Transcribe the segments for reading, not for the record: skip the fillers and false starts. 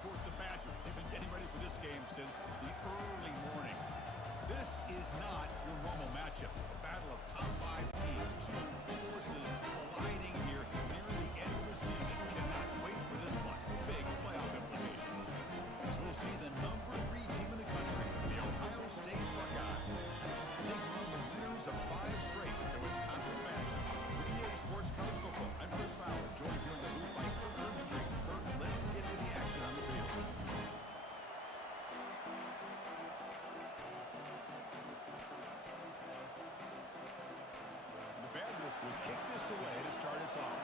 support the Badgers. They've been getting ready for this game since the early morning. This is not your normal matchup. A battle of top 5 teams, 2 forces colliding here near the end of the season. Cannot wait for this one. Big playoff implications. As we'll see the number 3 team in the country, the Ohio State Buckeyes, take on the winners of 5 straight, the Wisconsin Badgers. With EA Sports College Football, I'm Ptfl, joined here in the booth by Kirk Street. Kirk, let's get to the action on the field. Will kick this away to start us off.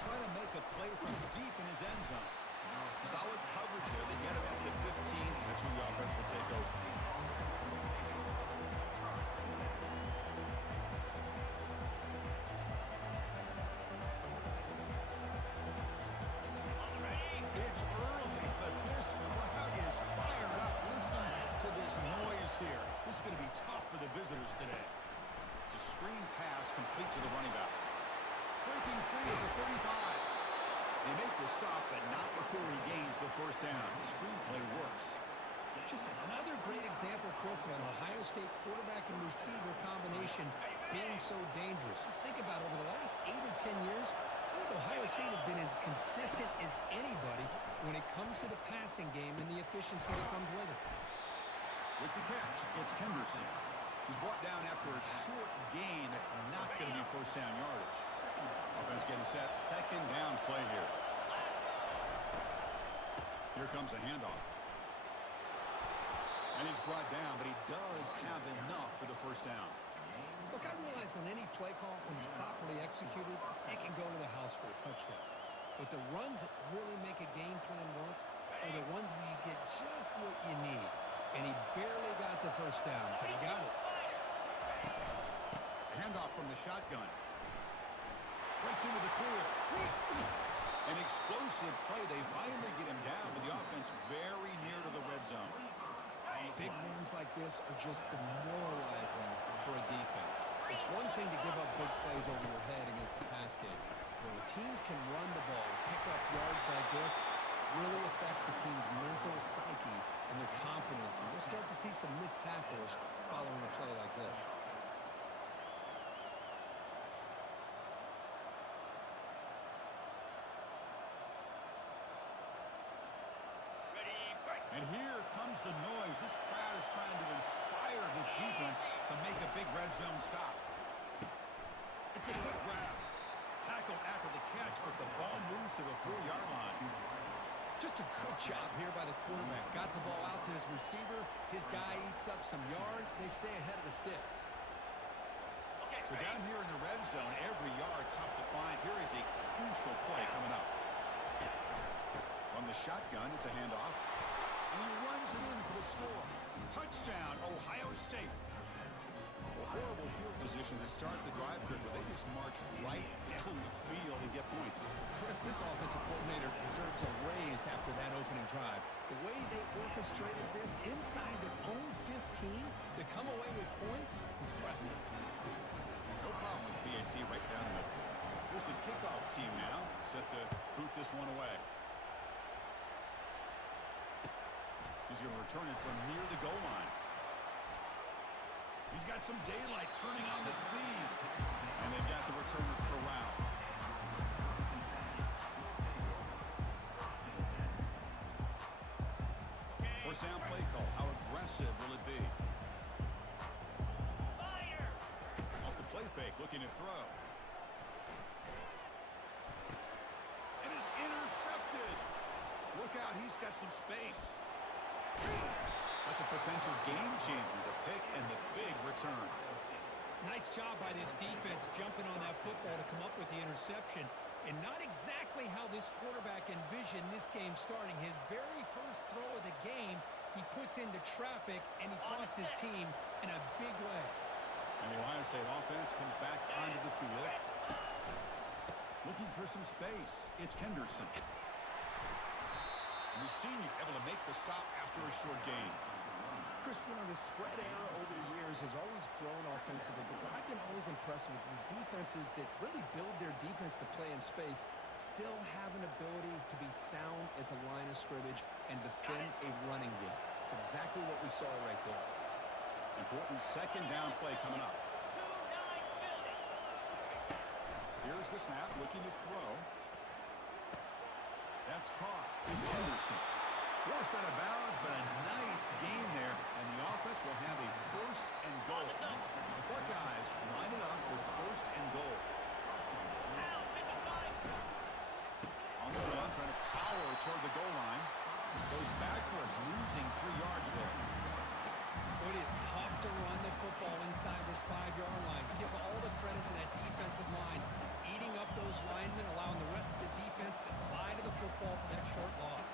Trying to make a play from deep in his end zone. Solid coverage here. They get him at the 15. That's when the offense will take over. It's early, but this crowd is fired up. Listen to this noise here. This is going to be tough for the visitors today. It's a screen pass complete to the running back. Breaking free at the 35. They make the stop, but not before he gains the first down. The screenplay works. Just another great example, Chris, of an Ohio State quarterback and receiver combination being so dangerous. Think about over the last 8 or 10 years, I think Ohio State has been as consistent as anybody when it comes to the passing game and the efficiency that comes with it. With the catch, it's Henderson. He's brought down after a short gain that's not going to be first down yardage. Offense getting set, second down play here. Here comes a handoff. And he's brought down, but he does have enough for the first down. Look, I realize on any play call, when it's properly executed, it can go to the house for a touchdown. But the runs that really make a game plan work are the ones where you get just what you need. And he barely got the first down, but he got it. Handoff from the shotgun. Breaks into the clear. An explosive play. They finally get him down, but the offense very near to the red zone. Big runs like this are just demoralizing for a defense. It's one thing to give up big plays over your head against the pass game. When teams can run the ball, pick up yards like this, really affects the team's mental psyche and their confidence. And we'll start to see some missed tackles following a play like this. And here comes the noise. This crowd is trying to inspire this defense to make a big red zone stop. It's a quick grab. Tackled after the catch, but the ball moves to the 4-yard line. Just a good job here by the quarterback. Got the ball out to his receiver. His guy eats up some yards. They stay ahead of the sticks. So down here in the red zone, every yard tough to find. Here is a crucial play coming up. From the shotgun, it's a handoff. And he runs it in for the score. Touchdown, Ohio State. A horrible field position to start the drive, but they just march right down the field and get points. Chris, this offensive coordinator deserves a raise after that opening drive. The way they orchestrated this inside their own 15 to come away with points, impressive. No problem with PAT right down the middle. Here's the kickoff team now, set to boot this one away. He's going to return it from near the goal line. He's got some daylight turning on the speed. And they've got the returner corralled. First down play call. How aggressive will it be? Off the play fake, looking to throw. And is intercepted. Look out, he's got some space. That's a potential game changer, the pick and the big return. Nice job by this defense jumping on that football to come up with the interception. And not exactly how this quarterback envisioned this game starting. His very first throw of the game, he puts into traffic, and he costs his team in a big way. And the Ohio State offense comes back onto the field. Looking for some space. It's Henderson. And the senior able to make the stop after a short gain. Chris, you know, the spread era over the years has always grown offensively, but what I've been always impressed with defenses that really build their defense to play in space still have an ability to be sound at the line of scrimmage and defend a running game. It's exactly what we saw right there. Important second down play coming up. Here's the snap, looking to throw. That's caught. It's Henderson. Forced out of bounds, but a nice gain there, and the offense will have a first and goal. The Buckeyes line it up with first and goal. On the run, trying to power toward the goal line. Goes backwards, losing 3 yards there. It is tough to run the football inside this 5-yard line. Give all the credit to that defensive line, eating up those linemen, allowing the rest of the defense to fly to the football for that short loss.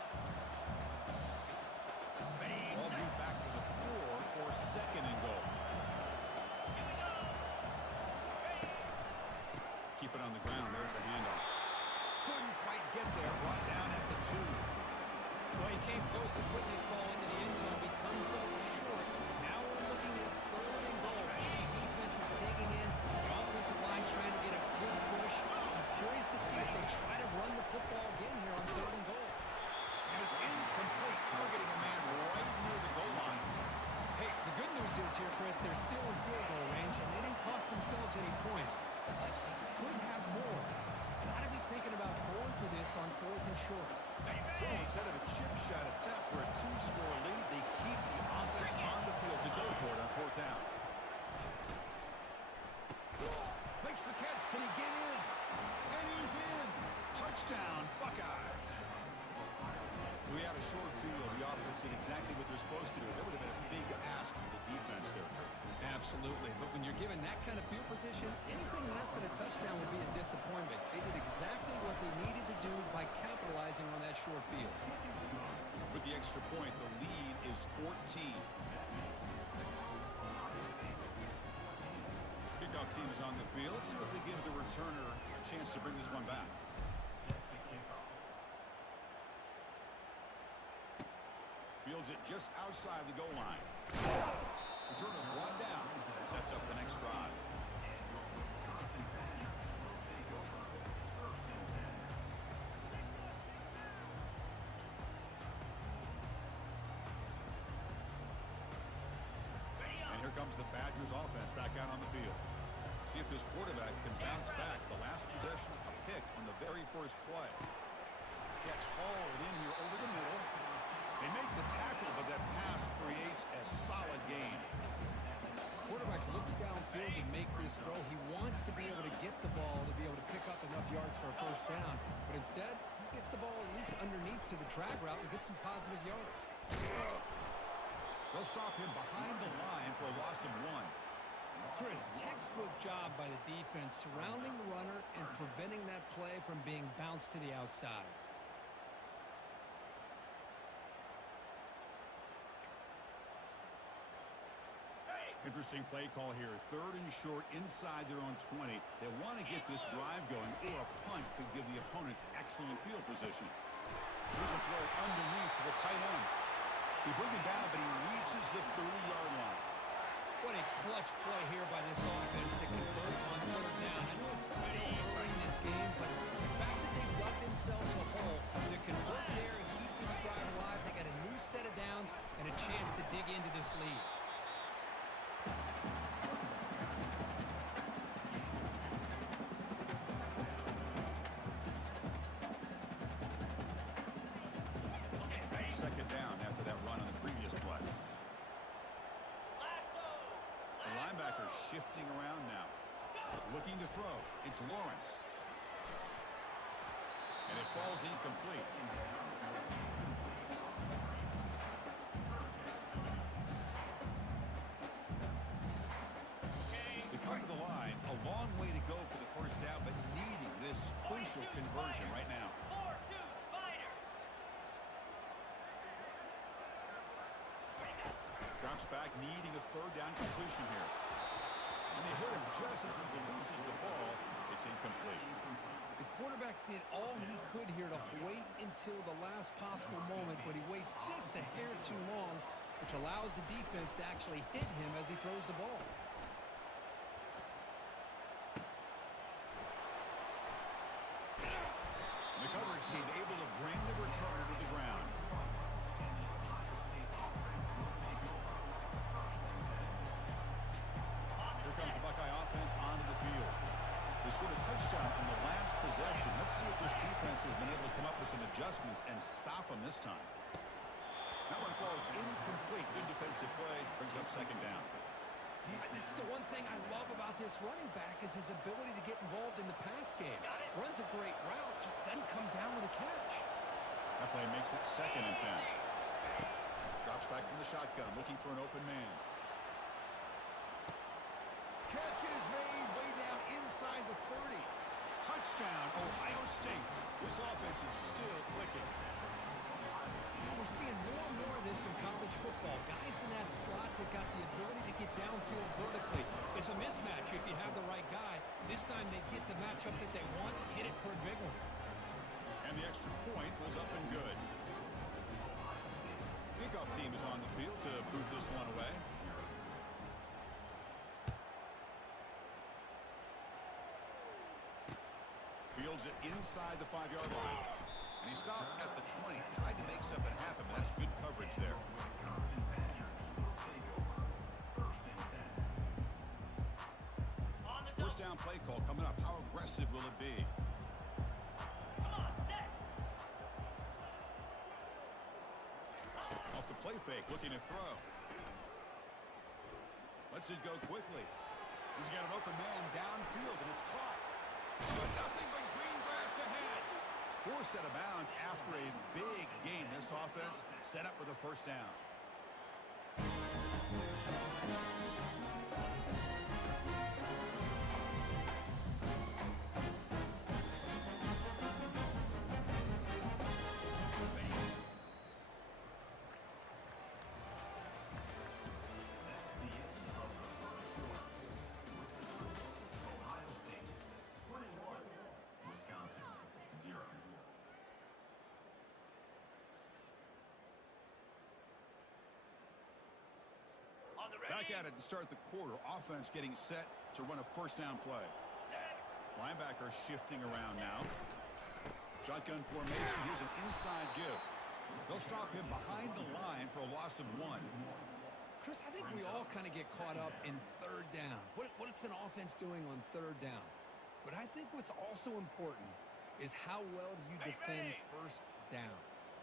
Ball moved back to the 4 for second and goal. Keep it on the ground. There's the handoff. Couldn't quite get there. Brought down at the 2. Well, he came close to putting this ball into the end zone. He comes up short. Now we're looking at third and goal. The defense is digging in. The offensive line trying to get a good push. I'm curious to see if they try to run the football again here on third and goal. And it's incomplete, targeting a man right near the goal line. Hey, the good news is here, Chris, they're still in field goal range, and they didn't cost themselves any points. But they could have more. Got to be thinking about going for this on fourth and short. So instead of a chip shot attempt for a 2-score lead, they keep the offense on the field to go for it on fourth down. Makes the catch. Can he get in? And he's in. Touchdown, Buckeyes. We had a short field. The offense did exactly what they're supposed to do. That would have been a big ask for the defense there. Absolutely. But when you're given that kind of field position, anything less than a touchdown would be a disappointment. They did exactly what they needed to do by capitalizing on that short field. With the extra point, the lead is 14. Kickoff team is on the field. Let's see if they give the returner a chance to bring this one back. Fields it just outside the goal line. Returner 1 down. Sets up the next drive. And here comes the Badgers offense back out on the field. See if this quarterback can bounce back. The last possession, a pick on the very first play. Catch hauled in here over the middle. They make the tackle, but that pass creates a solid gain. Quarterback looks downfield to make this throw. He wants to be able to get the ball to be able to pick up enough yards for a first down. But instead, he gets the ball at least underneath to the drag route and gets some positive yards. They'll stop him behind the line for a loss of 1. Chris, textbook job by the defense surrounding the runner and preventing that play from being bounced to the outside. Interesting play call here. Third and short inside their own 20. They want to get this drive going, or a punt could give the opponents excellent field position. Here's a throw underneath to the tight end. He brings him down, but he reaches the 30-yard line. What a clutch play here by this offense to convert on third down. I know it's still early in this game, but the fact that they dug themselves a hole to convert there and keep this drive alive, they got a new set of downs and a chance to dig into this lead. Second down after that run on the previous play. The linebacker shifting around now. Looking to throw. It's Lawrence. And it falls incomplete. They come to the line. A long way to go for the first down, but needing this crucial conversion right now. Drops back, needing a third down completion here. And they hit him just as he releases the ball. It's incomplete. The quarterback did all he could here to wait until the last possible moment, but he waits just a hair too long which allows the defense to actually hit him as he throws the ball. The coverage team able to bring the returner to the ground. Here comes the Buckeye offense onto the field. They scored a touchdown on the last possession. Let's see if this defense has been able to come up with some adjustments and stop them this time. That one falls incomplete. Good defensive play. Brings up second down. Yeah, this is the one thing I love about this running back is his ability to get involved in the pass game. Runs a great route, just doesn't come down with a catch. That play makes it 2nd and 10. Drops back from the shotgun, looking for an open man. Catch is made way down inside the 30. Touchdown, Ohio State. This offense is still clicking. Yeah, we're seeing more and more of this in college football. Guys in that slot that got the ability to get downfield vertically. It's a mismatch if you have the right guy. This time they get the matchup that they want, hit it for a big one. And the extra point was up and good. Kickoff team is on the field to boot this one away. Fields it inside the 5-yard line. And he stopped at the 20. Tried to make something happen, but that's good coverage there. First down play call coming up. How aggressive will it be? Off the play fake, looking to throw. Lets it go quickly. He's got an open man downfield, and it's caught. Nothing but green grass ahead. Forced out of bounds after a big gain. This offense set up with a first down. Back at it to start the quarter. Offense getting set to run a first down play. Linebacker shifting around now. Shotgun formation. Here's an inside give. They'll stop him behind the line for a loss of 1. Chris, I think we all kind of get caught up in third down. What's an offense doing on third down? But I think what's also important is how well do you defend first down.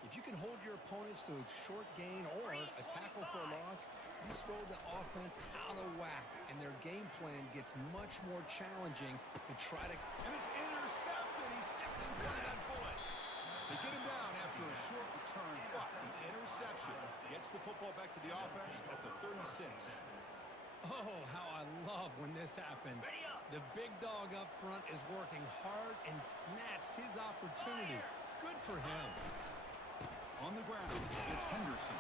If you can hold your opponents to a short gain or a tackle for a loss, you throw the offense out of whack, and their game plan gets much more challenging to try to... And it's intercepted. He stepped in front of that bullet. They get him down after a short return, but the interception gets the football back to the offense at the 36. Oh, how I love when this happens. The big dog up front is working hard and snatched his opportunity. Good for him. On the ground, it's Henderson.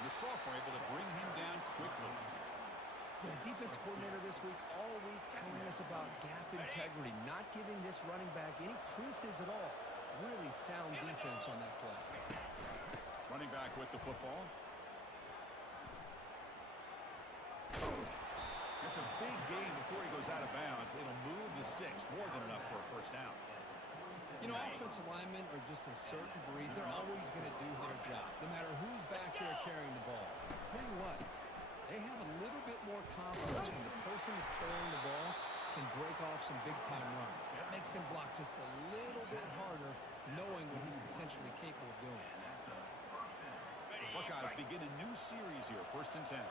The sophomore able to bring him down quickly. The defense coordinator this week all week telling us about gap integrity, not giving this running back any creases at all. Really sound defense on that play. Running back with the football. It's a big gain before he goes out of bounds. It'll move the sticks more than enough for a first down. You know, offensive linemen are just a certain breed. They're always going to do their job, no matter who's back there carrying the ball. I'll tell you what, they have a little bit more confidence when the person that's carrying the ball can break off some big-time runs. That makes him block just a little bit harder, knowing what he's potentially capable of doing. Buckeyes begin a new series here, 1st and 10.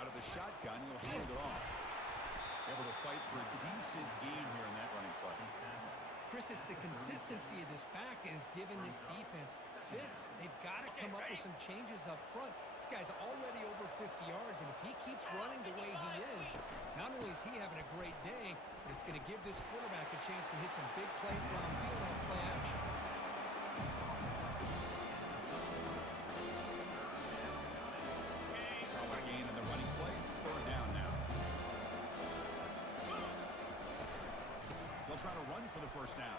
Out of the shotgun, he'll hand it off. Able to fight for a decent gain here in that running play. Chris, it's the consistency of this back is giving this defense fits. They've got to come up with some changes up front. This guy's already over 50 yards, and if he keeps running the way he is, not only is he having a great day, but it's going to give this quarterback a chance to hit some big plays downfield on play action. Solid gain in the running play. 3rd down now. They'll try to run for the first down.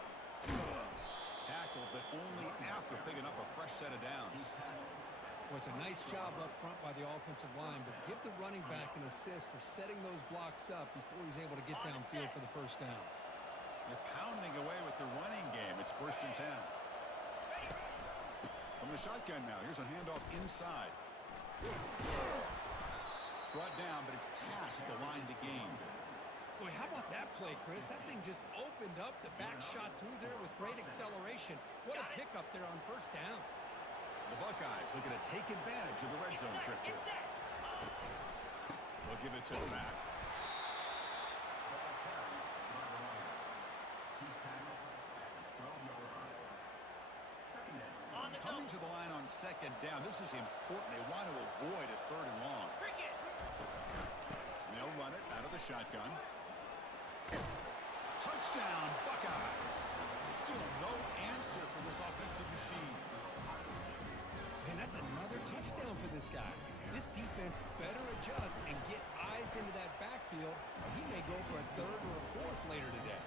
tackle, but only after picking up a fresh set of downs. Was a nice job up front by the offensive line, but give the running back an assist for setting those blocks up before he's able to get downfield for the first down. They're pounding away with the running game. It's 1st and 10. From the shotgun now, here's a handoff inside. Brought down, but it's past the line to gain. Boy, how about that play, Chris? That thing just opened up. The back shot through there with great acceleration. What a pickup there on 1st down. The Buckeyes looking to take advantage of the red zone trip here. They'll give it to the back. Coming to the line on 2nd down. This is important. They want to avoid a 3rd and long. And they'll run it out of the shotgun. Touchdown, Buckeyes. Still no answer for this offensive machine. Man, that's another touchdown for this guy. This defense better adjust and get eyes into that backfield, or he may go for a 3rd or a 4th later today.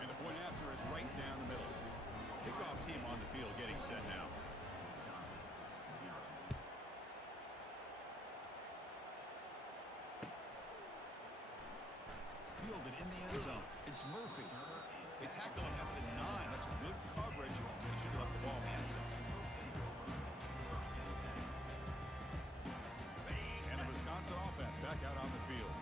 And the point after is right down the middle. Kickoff team on the field getting set now. Fielded in the end zone. It's Murphy. They tackle him at the 9. That's good coverage. They should have left the ball in the end zone. And the Wisconsin offense back out on the field.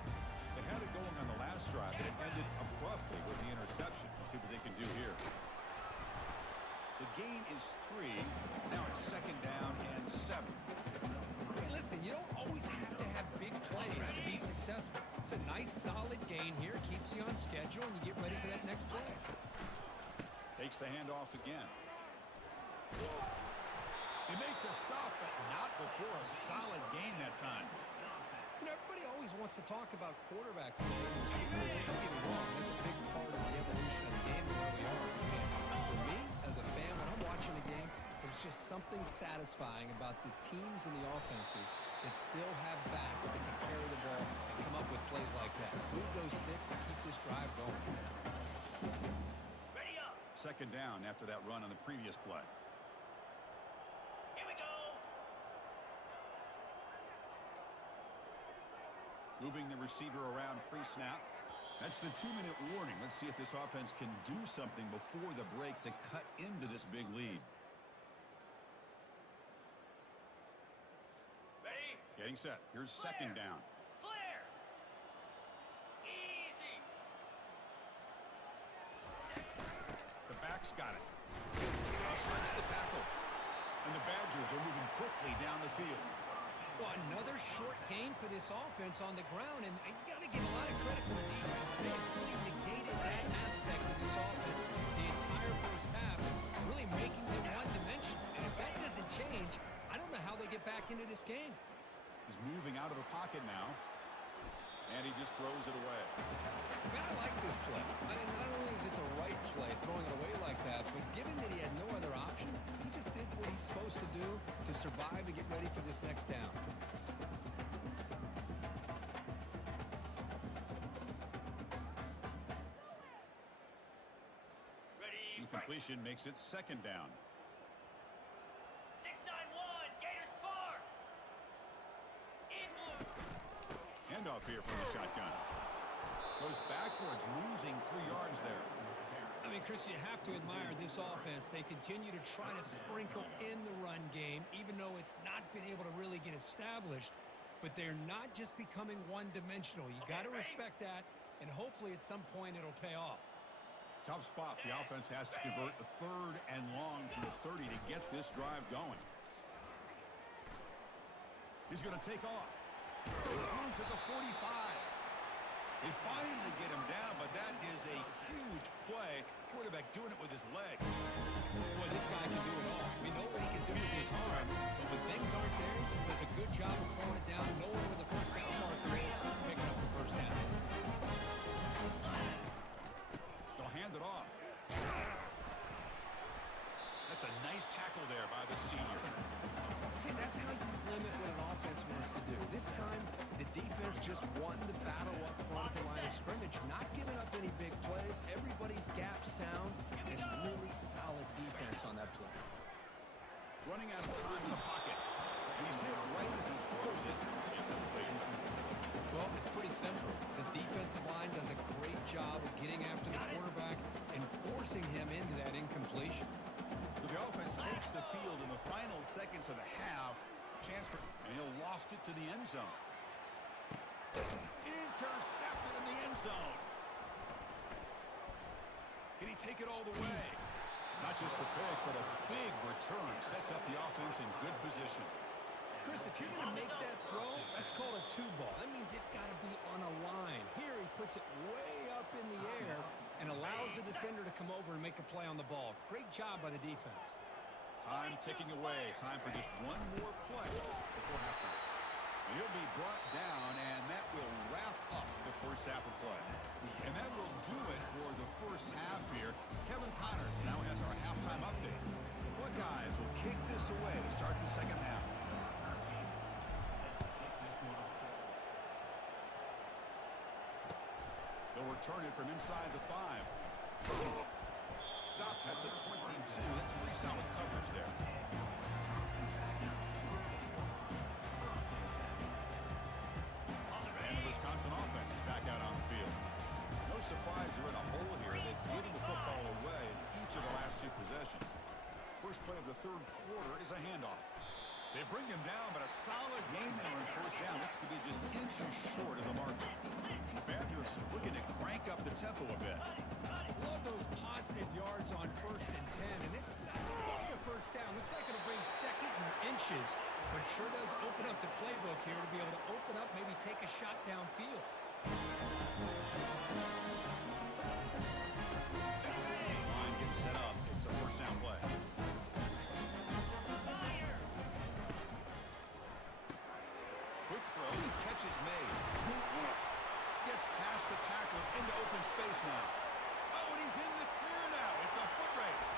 They had it going on the last drive, but it ended abruptly with the interception. Let's see what they can do here. The gain is 3. Now it's 2nd down and 7. Hey, listen, you don't always have to have big plays to be successful. It's a nice, solid gain here. Keeps you on schedule, and you get ready for that next play. Takes the handoff again. They make the stop, but not before a solid gain that time. You know, everybody always wants to talk about quarterbacks today and receivers. Don't get me wrong, that's a big part of the evolution of the game and where we are. And for me, as a fan, when I'm watching the game, there's just something satisfying about the teams and the offenses that still have backs that can carry the ball and come up with plays like that. Move those sticks and keep this drive going. 2nd down after that run on the previous play. Here we go. Moving the receiver around pre-snap. That's the 2-minute warning. Let's see if this offense can do something before the break to cut into this big lead. Ready? Getting set. Here's 2nd down. Clear. Easy. The back's got it. Shreds the tackle. And the Badgers are moving quickly down the field. Well, another short gain for this offense on the ground, and you got to give a lot of credit to the defense. They have really negated that aspect of this offense the entire 1st half, really making them one-dimensional. And if that doesn't change, I don't know how they get back into this game. He's moving out of the pocket now. And he just throws it away. Man, I like this play. I mean, not only is it the right play, throwing it away like that, but given that he had no other option, he just did what he's supposed to do to survive and get ready for this next down. Ready? Incompletion makes it 2nd down. 6-9-1. Gators score. In blue. Handoff here from the shotgun. Goes backwards, losing 3 yards there. I mean, Chris, you have to admire this offense. They continue to try to sprinkle in the run game, even though it's not been able to really get established. But they're not just becoming one-dimensional. You got to respect that, and hopefully at some point it'll pay off. Tough spot. The offense has to convert the 3rd and long from the 30 to get this drive going. He's going to take off. It's loose at the 45. They finally get him down, but that is a huge play. Quarterback doing it with his legs. Boy, this guy can do it all. We know what he can do with his arm, but when things aren't there, he does a good job of throwing it down, knowing where the 1st down marker is, picking up the 1st down. They'll hand it off. That's a nice tackle there by the senior. See, that's how you limit what an offense wants to do. This time, the defense just won the battle up front at the line of scrimmage, not giving up any big plays. Everybody's gap sound, and it's really solid defense. Running out of time in the pocket. And he's hit right as he throws it. Well, it's pretty simple. The defensive line does a great job of getting after the quarterback and forcing him into that incompletion. So the offense takes the field in the final seconds of the half. Chance for, and he'll loft it to the end zone. Intercepted in the end zone. Can he take it all the way? Not just the pick, but a big return sets up the offense in good position. Chris, if you're going to make that throw, that's called a two ball. That means it's got to be on a line. Here he puts it way up in the air and allows the defender to come over and make a play on the ball. Great job by the defense. Time ticking away. Time for just one more play before halftime. He'll be brought down, and that will wrap up the first half of play. And that will do it for the first half here. Kevin Connors now has our halftime update. The Buckeyes will kick this away to start the second half. They'll return it from inside the 5. Stop at the 22. That's pretty solid coverage there. And the Wisconsin offense is back out on the field. No surprise they're in a hole here. They've given the football away in each of the last 2 possessions. First play of the third quarter is a handoff. They bring him down, but a solid game there on first down. Looks to be just inches short of the marker. The Badgers looking to crank up the tempo a bit. Love those positive yards on 1st and 10, and it's not quite a first down. Looks like it'll bring 2nd and inches, but sure does open up the playbook here to be able to open up, maybe take a shot downfield. Line getting set up. It's a first down play. Quick throw. Catch is made. Gets past the tackler into open space now. Oh, and he's in the clear now. It's a foot race.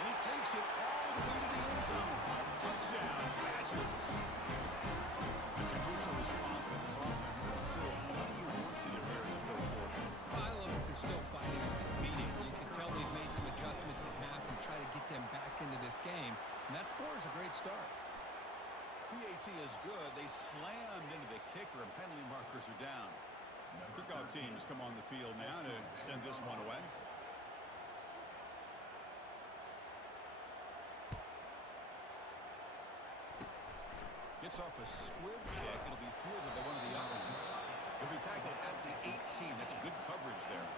And he takes it all the way to the end zone. Touchdown, Badgers. That's a crucial response by this offense, but still plenty of work to do here in the third quarter. I love that they're still fighting and competing. You can tell they've made some adjustments at half and try to get them back into this game. And that score is a great start. PAT is good. They slammed into the kicker, and penalty markers are down. Kickoff teams come on the field now to send this one away. Gets off a squib kick. It'll be fielded by one of the young men. He'll be tackled at the 18. That's good coverage there.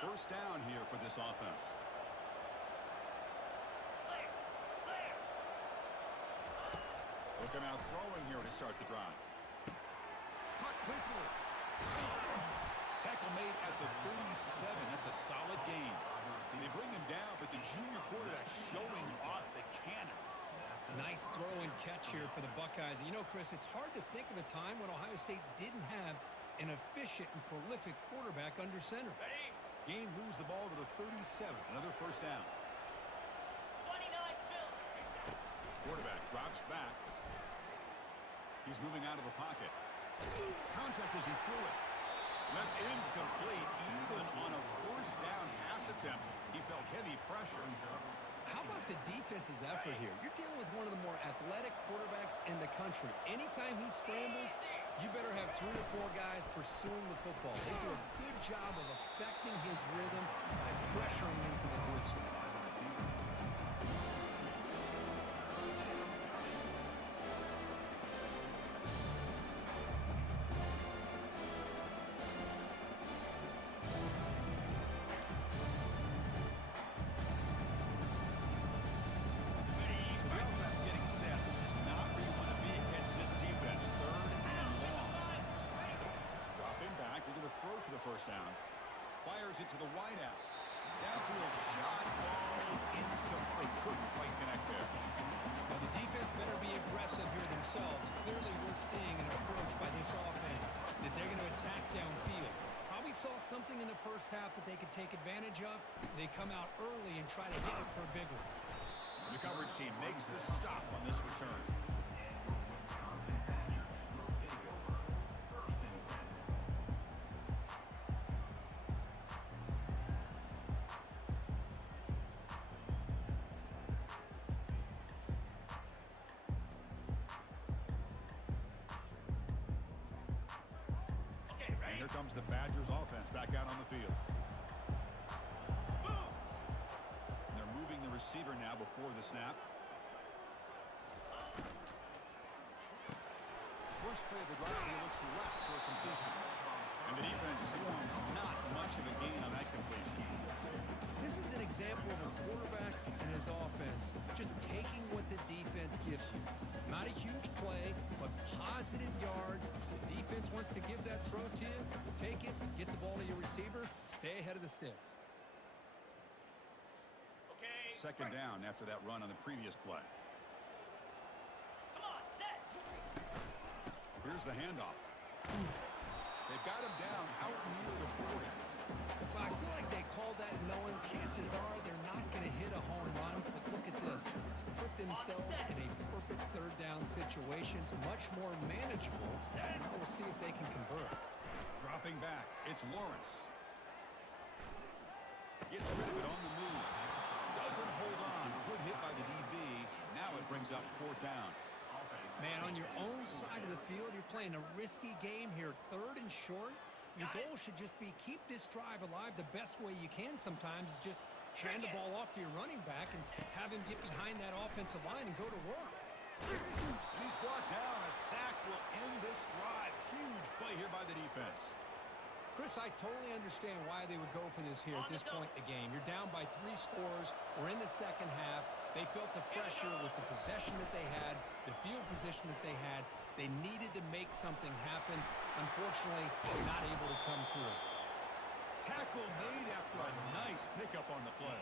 First down here for this offense. Looking out throwing here to start the drive. Cut quickly. Tackle made at the 37. That's a solid gain. They bring him down, but the junior quarterback showing off the cannon. Nice throw and catch here for the Buckeyes. And you know, Chris, it's hard to think of a time when Ohio State didn't have an efficient and prolific quarterback under center. Ready? Gain moves the ball to the 37. Another first down. 29 Phil. Quarterback drops back. He's moving out of the pocket. Contact as he threw it. That's incomplete. Even on a first down pass attempt, he felt heavy pressure. How about the defense's effort here? You're dealing with one of the more athletic quarterbacks in the country. Anytime he scrambles, you better have 3 or 4 guys pursuing the football. They do a good job of affecting his rhythm by pressuring him to the whistle. First down. Fires it to the wideout. Downfield shot. Ball is incomplete. Couldn't quite connect there. Well, the defense better be aggressive here themselves. Clearly, we're seeing an approach by this offense that they're going to attack downfield. Probably saw something in the first half that they could take advantage of. They come out early and try to hit it for a big one. The coverage team makes the stop on this return. And here comes the Badgers offense back out on the field. And they're moving the receiver now before the snap. First play of the drive, he looks left for a completion. And the defense swarms not much of a gain on that completion. This is an example of a quarterback and his offense just taking what the defense gives you. Not a huge play, but positive yards. The defense wants to give that throw to you. Take it, get the ball to your receiver, stay ahead of the sticks. Okay. Second down after that run on the previous play. Come on, set. Here's the handoff. They've got him down out near the 40. Well, I feel like they called that knowing chances are they're not going to hit a home run. But look at this. Put themselves in a perfect third down situation. It's much more manageable. We'll see if they can convert. Dropping back. It's Lawrence. Gets rid of it on the move. Doesn't hold on. Good hit by the DB. Now it brings up fourth down. Man, on your own side of the field, you're playing a risky game here. Third and short. Your goal should just be keep this drive alive the best way you can sometimes is just hand the ball off to your running back and have him get behind that offensive line and go to work. And he's brought down. A sack will end this drive. Huge play here by the defense. Chris, I totally understand why they would go for this here at this point in the game. You're down by 3 scores. We're in the second half. They felt the pressure with the possession that they had, the field position that they had. They needed to make something happen. Unfortunately, not able to come through. Tackle made after a nice pickup on the play.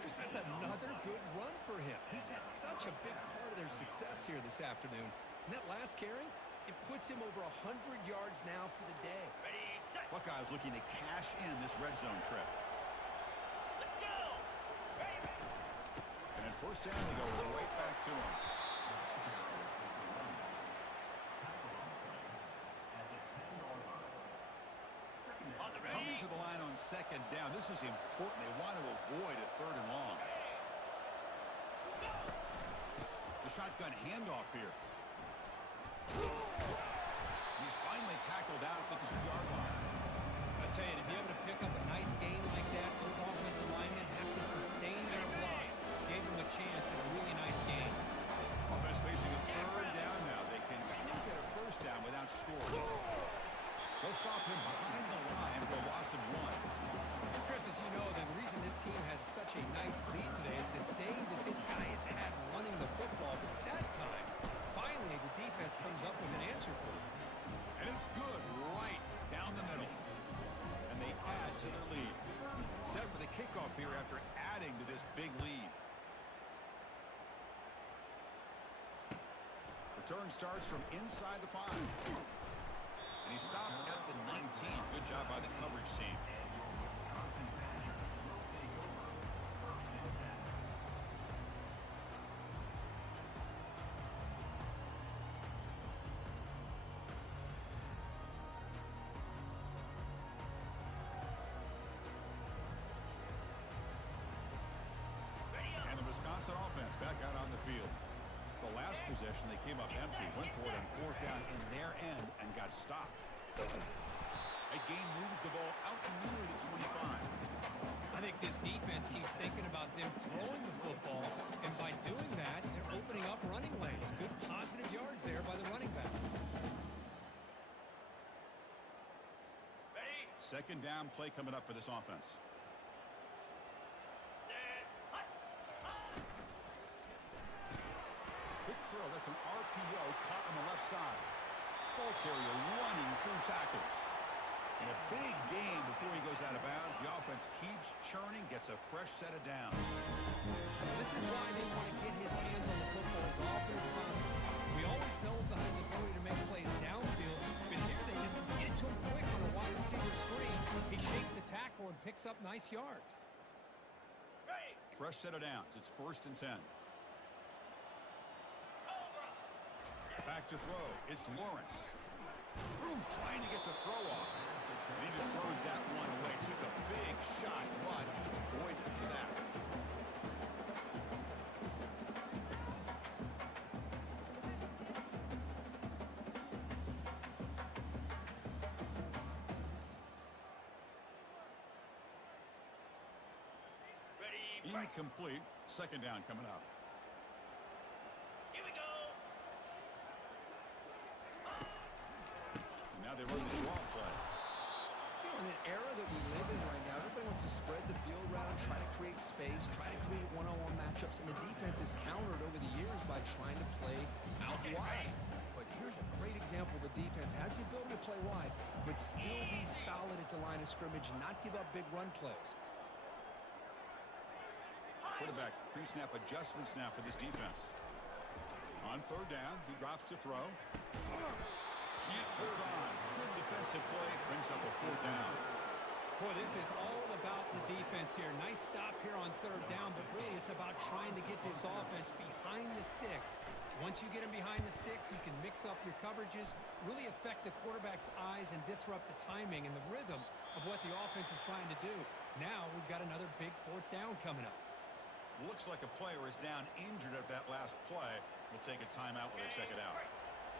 Chris, that's another good run for him. He's had such a big part of their success here this afternoon. And that last carry, it puts him over 100 yards now for the day. Ready, set. Buckeyes looking to cash in this red zone trip. Let's go. Ready. And at first down, they go right back to him. On the ready. Coming to the line on second down. This is important. They want to avoid a third and long. The shotgun handoff here. He's finally tackled out at the 2-yard line. I tell you, to be able to pick up a nice gain like that, those offensive linemen have to sustain their blocks. Gave them a chance at a really nice game. Offense facing a third down now. They can still get a first down without scoring. They'll stop him behind the line for a loss of 1. Chris, as you know, the reason this team has such a nice lead today is the day that this guy has had running the football. But at that time, finally, the defense comes up with an answer for him. And it's good right down the middle. And they add to their lead. Set for the kickoff here after adding to this big lead. Return starts from inside the 5. And he stopped at the 19. Good job by the coverage team. And the Wisconsin offense back out on the field. The last possession, they came up empty, went for it on fourth down in their end and got stopped. A game moves the ball out near the 25. I think this defense keeps thinking about them throwing the football, and by doing that, they're opening up running lanes. Good positive yards there by the running back. Ready, Second down play coming up for this offense. set, hut. Quick throw, that's an RPO caught on the left side. Ball carrier running through tackles. In a big game before he goes out of bounds, the offense keeps churning, gets a fresh set of downs. This is why they want to get his hands on the football as often as possible. We always know about his ability to make plays downfield, but here they just get to him quick on a wide receiver screen shakes the tackle and picks up nice yards. Ready. Fresh set of downs. It's 1st and 10. Cobra. Back to throw. It's Lawrence. Trying to get the throw off. And he just throws that one away. Took a big shot, but avoids the sack. Ready. Fight. Incomplete. 2nd down coming up. Here we go. Now they run the draw play. You know, in the era that we live in right now, everybody wants to spread the field around, try to create space, try to create one-on-one matchups, and the defense is countered over the years by trying to play out wide. But here's a great example. The defense has the ability to play wide, but still be solid at the line of scrimmage, not give up big run plays. Quarterback pre-snap adjustments now for this defense. On 3rd down, he drops to throw. Can't hold on. Good defensive play. Brings up a 4th down. Boy, this is all about the defense here. Nice stop here on 3rd down, but really it's about trying to get this offense behind the sticks. Once you get them behind the sticks, you can mix up your coverages, really affect the quarterback's eyes and disrupt the timing and the rhythm of what the offense is trying to do. Now we've got another big 4th down coming up. Looks like a player is down injured at that last play. We'll take a timeout while they check it out.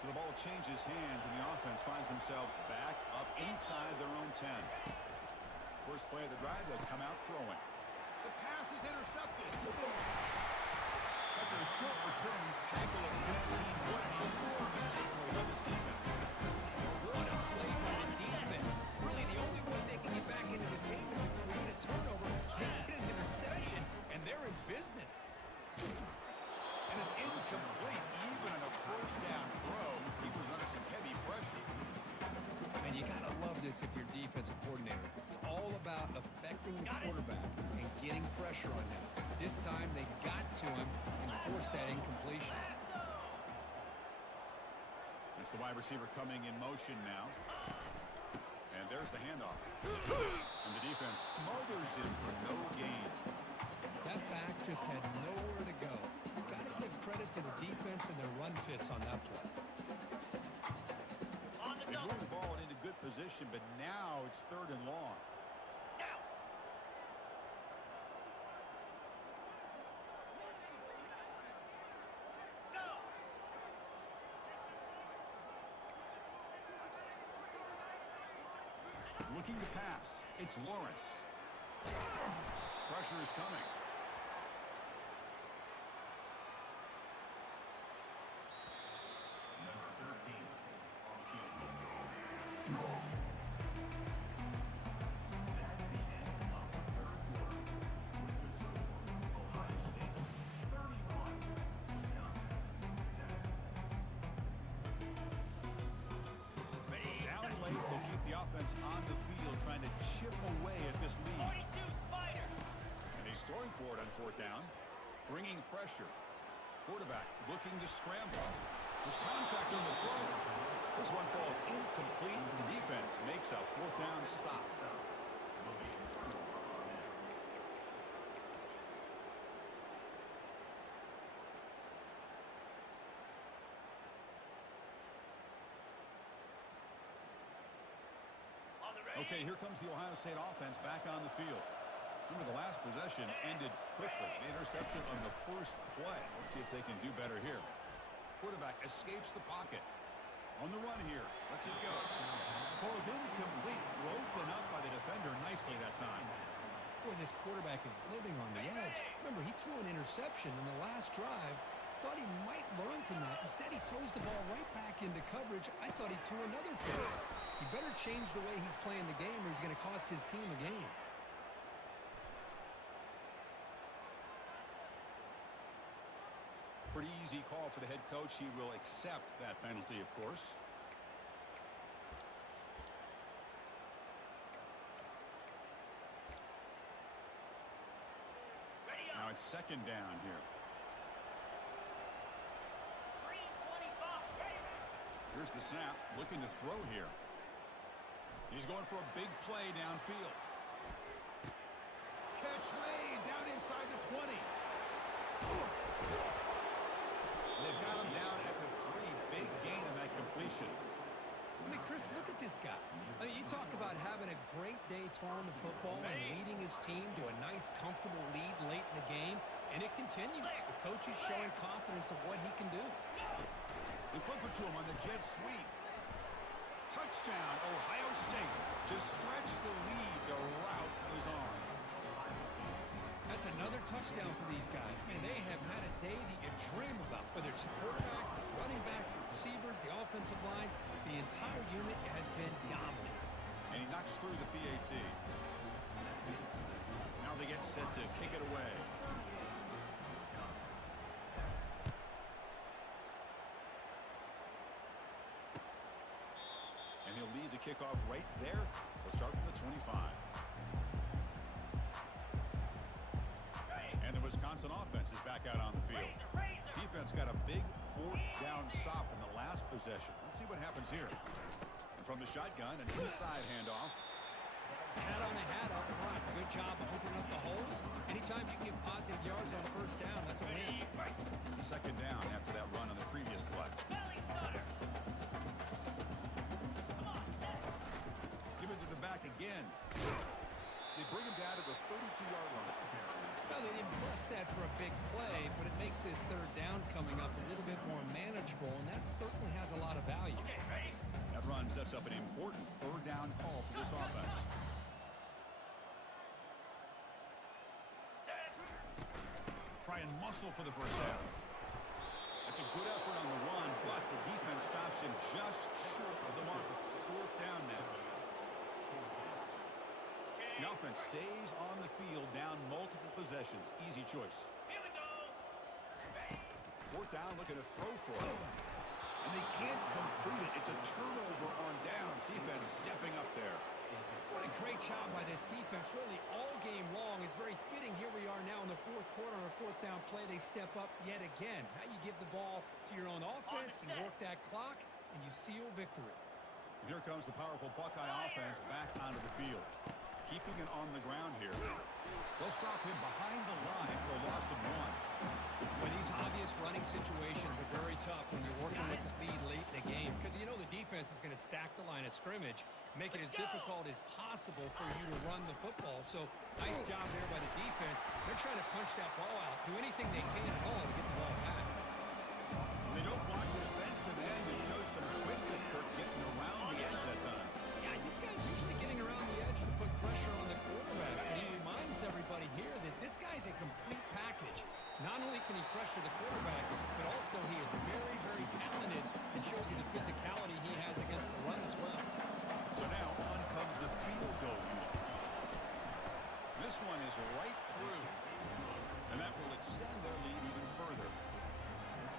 So the ball changes hands, and the offense finds themselves back up inside their own 10. First play of the drive, they'll come out throwing. The pass is intercepted. After a short return, he's tackled at the 18. What an enormous takeaway by this defense. What a play by the defense. Really, the only way they can get back into this game is to create a turnover. They get an interception, and they're in business. And it's incomplete, even on a 1st down throw. He was under some heavy pressure. And you got to love this if you're a defensive coordinator. It's all about affecting the quarterback and getting pressure on him. This time, they got to him and forced that incompletion. It's the wide receiver coming in motion now. And there's the handoff. And the defense smothers him for no gain. That back just had nowhere to go. Got to give credit to the defense and their run fits on that play. On the They double. moved the ball into good position, but now it's 3rd and long. Down. Go. Looking to pass. It's Lawrence. Pressure is coming. Down late, they'll keep the offense on the field, trying to chip away at this lead. 42 Spider. And he's throwing for it on 4th down, bringing pressure. Quarterback looking to scramble. There's contact on the throw. This one falls incomplete. The defense makes a 4th down stop. On the ready. Okay, here comes the Ohio State offense back on the field. Remember, the last possession ended quickly. The interception on the first play. Let's see if they can do better here. Quarterback escapes the pocket. On the run here. Lets it go. Falls incomplete. Broken up by the defender nicely that time. Boy, this quarterback is living on the edge. Remember, he threw an interception in the last drive. Thought he might learn from that. Instead, he throws the ball right back into coverage. I thought he threw another pick. He better change the way he's playing the game or he's going to cost his team a game. Pretty easy call for the head coach. He will accept that penalty, of course. Ready Now up. it's 2nd down here. 325. Ready. Here's the snap. Looking to throw here. He's going for a big play downfield. Catch made down inside the 20. They've got him down at the 3. Big gain on that completion. I mean, Chris, look at this guy. I mean, you talk about having a great day throwing the football and leading his team to a nice, comfortable lead late in the game, and it continues. The coach is showing confidence of what he can do. They flip it to him on the jet sweep. Touchdown, Ohio State. To stretch the lead, the route is on. That's another touchdown for these guys. Man, they have had a day that you dream about. Whether it's the quarterback, the running back, the receivers, the offensive line, the entire unit has been dominant. And he knocks through the PAT. Now they get set to kick it away. And he'll lead the kickoff right there. They'll start from the 25. And the Wisconsin offense is back out on the field. Defense got a big 4th down stop in the last possession. Let's see what happens here. And from the shotgun, an inside handoff. Hat on a hat up front. Good job of opening up the holes. Anytime you can get positive yards on first down, that's a win. Second down after that run on the previous play. Give it to the back again. They bring him down to the 32-yard line. Well, they didn't bust that for a big play, but it makes this third down coming up a little bit more manageable, and that certainly has a lot of value. That run sets up an important third down call for this offense. Try and muscle for the first down. That's a good effort on the run, but the defense stops him just short of the mark. 4th down now. The offense stays on the field down multiple possessions. Easy choice. Here we go. 4th down, looking to throw for it. And they can't complete it. It's a turnover on downs. Defense stepping up there. What a great job by this defense, really all game long. It's very fitting. Here we are now in the 4th quarter on a 4th down play. They step up yet again. Now you give the ball to your own offense and work that clock, and you seal victory. And here comes the powerful Buckeye offense back onto the field. Keeping it on the ground here. They'll stop him behind the line for a loss of 1. Well, these obvious running situations are very tough when you're working with the lead late in the game, because you know the defense is going to stack the line of scrimmage, make it as difficult as possible for you to run the football. So nice job there by the defense. They're trying to punch that ball out, do anything they can at all to get the ball back. They don't block the defensive end to show some quickness. Kirk getting around the edge that time. Yeah, this guy's usually getting around the edge to put pressure on the quarterback, but he reminds everybody here that this guy's a complete package. Not only can he pressure the quarterback, but also he is very, very talented and shows you the physicality he has against the run as well. So now on comes the field goal unit. This one is right through, and that will extend their lead even further.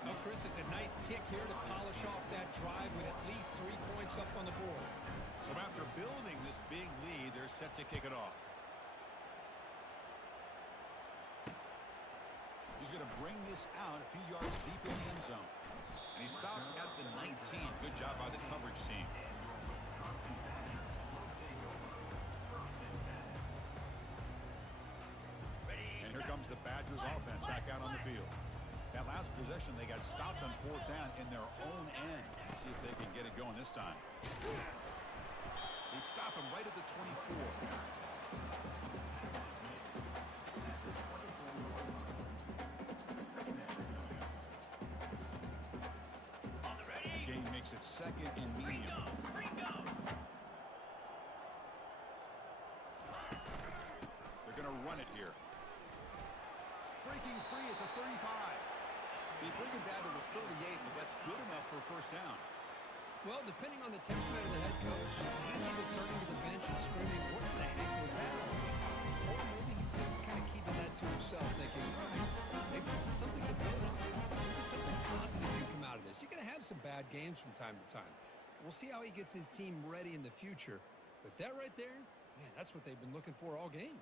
No, Chris, it's a nice kick here to polish off that drive with at least 3 points up on the board. So after building this big lead, they're set to kick it off. He's going to bring this out a few yards deep in the end zone. And he stopped at the 19. Good job by the coverage team. And here comes the Badgers offense back out on the field. That last possession, they got stopped on 4th down in their own end. Let's see if they can get it going this time. They stop him right at the 24. Game makes it 2nd and medium. They're going to run it here. Breaking free at the 35. They bring him down to the 38, but that's good enough for a first down. Well, depending on the temperament of the head coach, he's either turning to the bench and screaming, what the heck was that? Or maybe he's just kind of keeping that to himself, thinking, all right, maybe this is something to build on. Maybe something positive can come out of this. You're going to have some bad games from time to time. We'll see how he gets his team ready in the future. But that right there, man, that's what they've been looking for all game.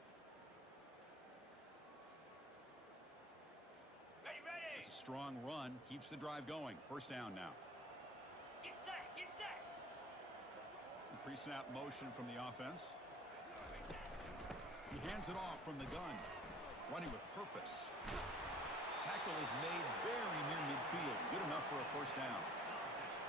It's a strong run, keeps the drive going. First down now. Get set, get set. Pre-snap motion from the offense. He hands it off from the gun. Running with purpose. Tackle is made very near midfield. Good enough for a first down.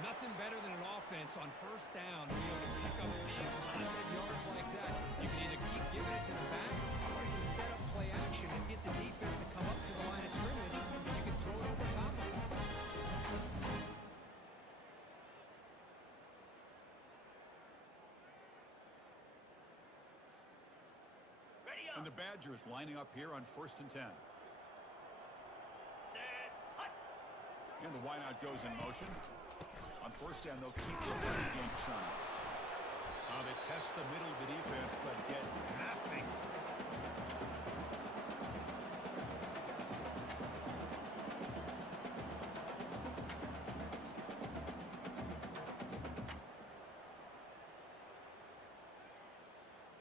Nothing better than an offense on first down to be able to pick up big positive yards like that. You can either keep giving it to the back, or you can set up play action and get the defense to come up to the line of scrimmage, and you can throw it over top of it. Ready up. And the Badgers lining up here on 1st and 10. Set. Hut. And the wideout goes in motion. On first down, they'll keep the running game churning. They test the middle of the defense, but get nothing.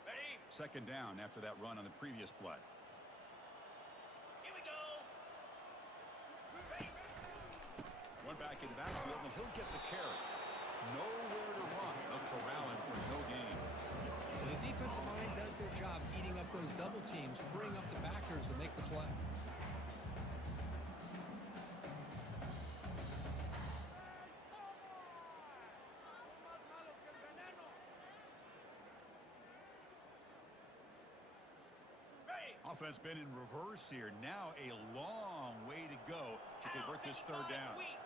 Ready. Second down after that run on the previous play. Here we go. Ready. One back in the backfield, and he'll get the carry. Nowhere to run. They'll corral him for no gain. Well, the defensive line does their job eating up those double teams, freeing up the backers to make the play. Ready. Offense been in reverse here. Now a long way to go to convert this third down. Weak.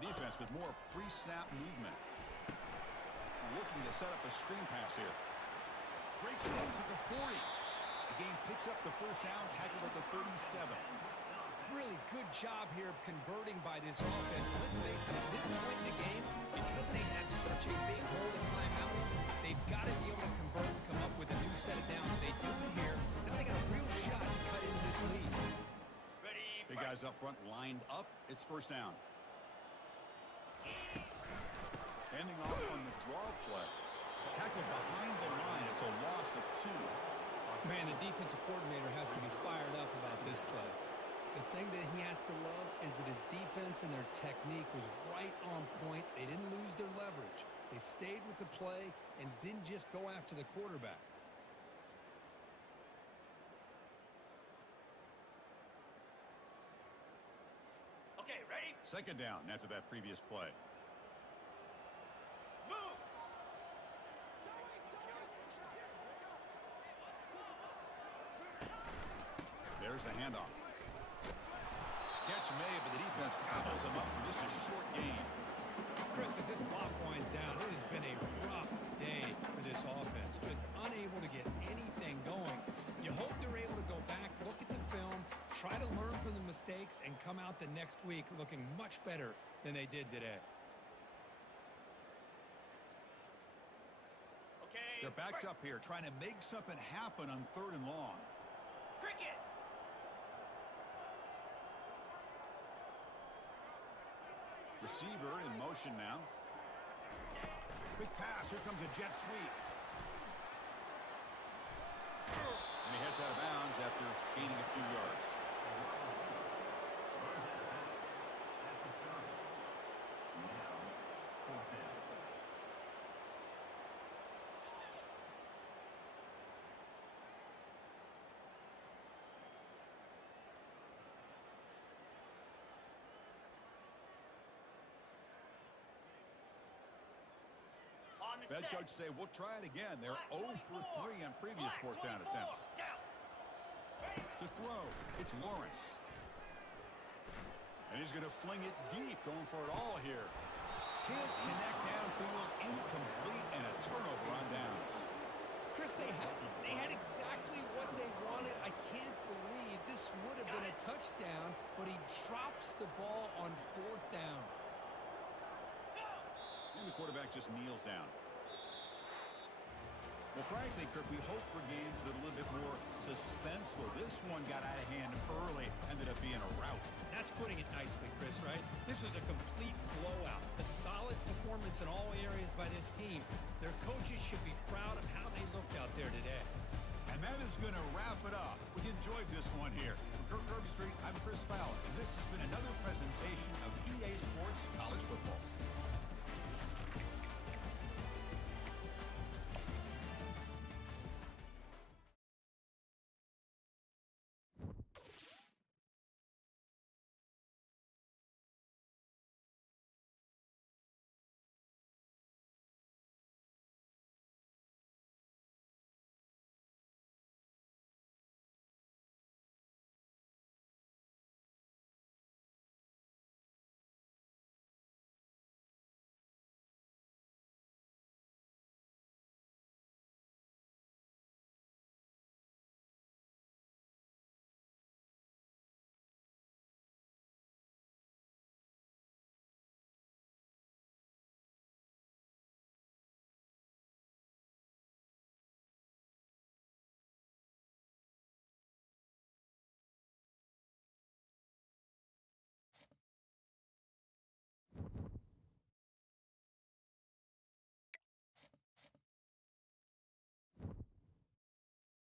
The defense with more pre-snap movement. Looking to set up a screen pass here. Breaks loose at the 40. The game picks up the first down, tackled at the 37. Really good job here of converting by this offense. Let's face it, at this point in the game, because they have such a big hole to climb out of, they've got to be able to convert and come up with a new set of downs. They do it here. Now they got a real shot to cut into this lead. Ready. Big guys up front lined up. It's first down. Ending off on the draw play. Tackled behind the line. It's a loss of 2. Man, the defensive coordinator has to be fired up about this play. The thing that he has to love is that his defense and their technique was right on point. They didn't lose their leverage. They stayed with the play and didn't just go after the quarterback. Okay, ready. Second down after that previous play. Moves. There's the handoff. Catch made, but the defense gobbles him up for just a short gain. Chris, as this clock winds down, it has been a rough day for this offense. Just unable to get anything going. You hope they're able to go back, look at the film, try to learn from the mistakes, and come out the next week looking much better than they did today. Okay. They're backed up here, trying to make something happen on 3rd and long. Cricket. Receiver in motion now. Quick pass. Here comes a jet sweep. And he heads out of bounds after gaining a few yards. On the Head set. coach say, we'll try it again. They're 0 for 3 on previous fourth down attempts. Down. Ready. To throw, it's Lawrence. And he's going to fling it deep, going for it all here. Can't connect downfield, incomplete, and a turnover on downs. Chris, they had exactly what they wanted. I can't believe this would have been a touchdown, but he drops the ball on 4th down. And the quarterback just kneels down. Well, frankly, Kirk, we hope for games that are a little bit more suspenseful. This one got out of hand early, ended up being a rout. That's putting it nicely, Chris, right? This was a complete blowout. A solid performance in all areas by this team. Their coaches should be proud of how they looked out there today. And that is going to wrap it up. We enjoyed this one here. From Kirk Herbstreit, I'm Chris Fowler, and this has been another presentation of EA Sports College Football.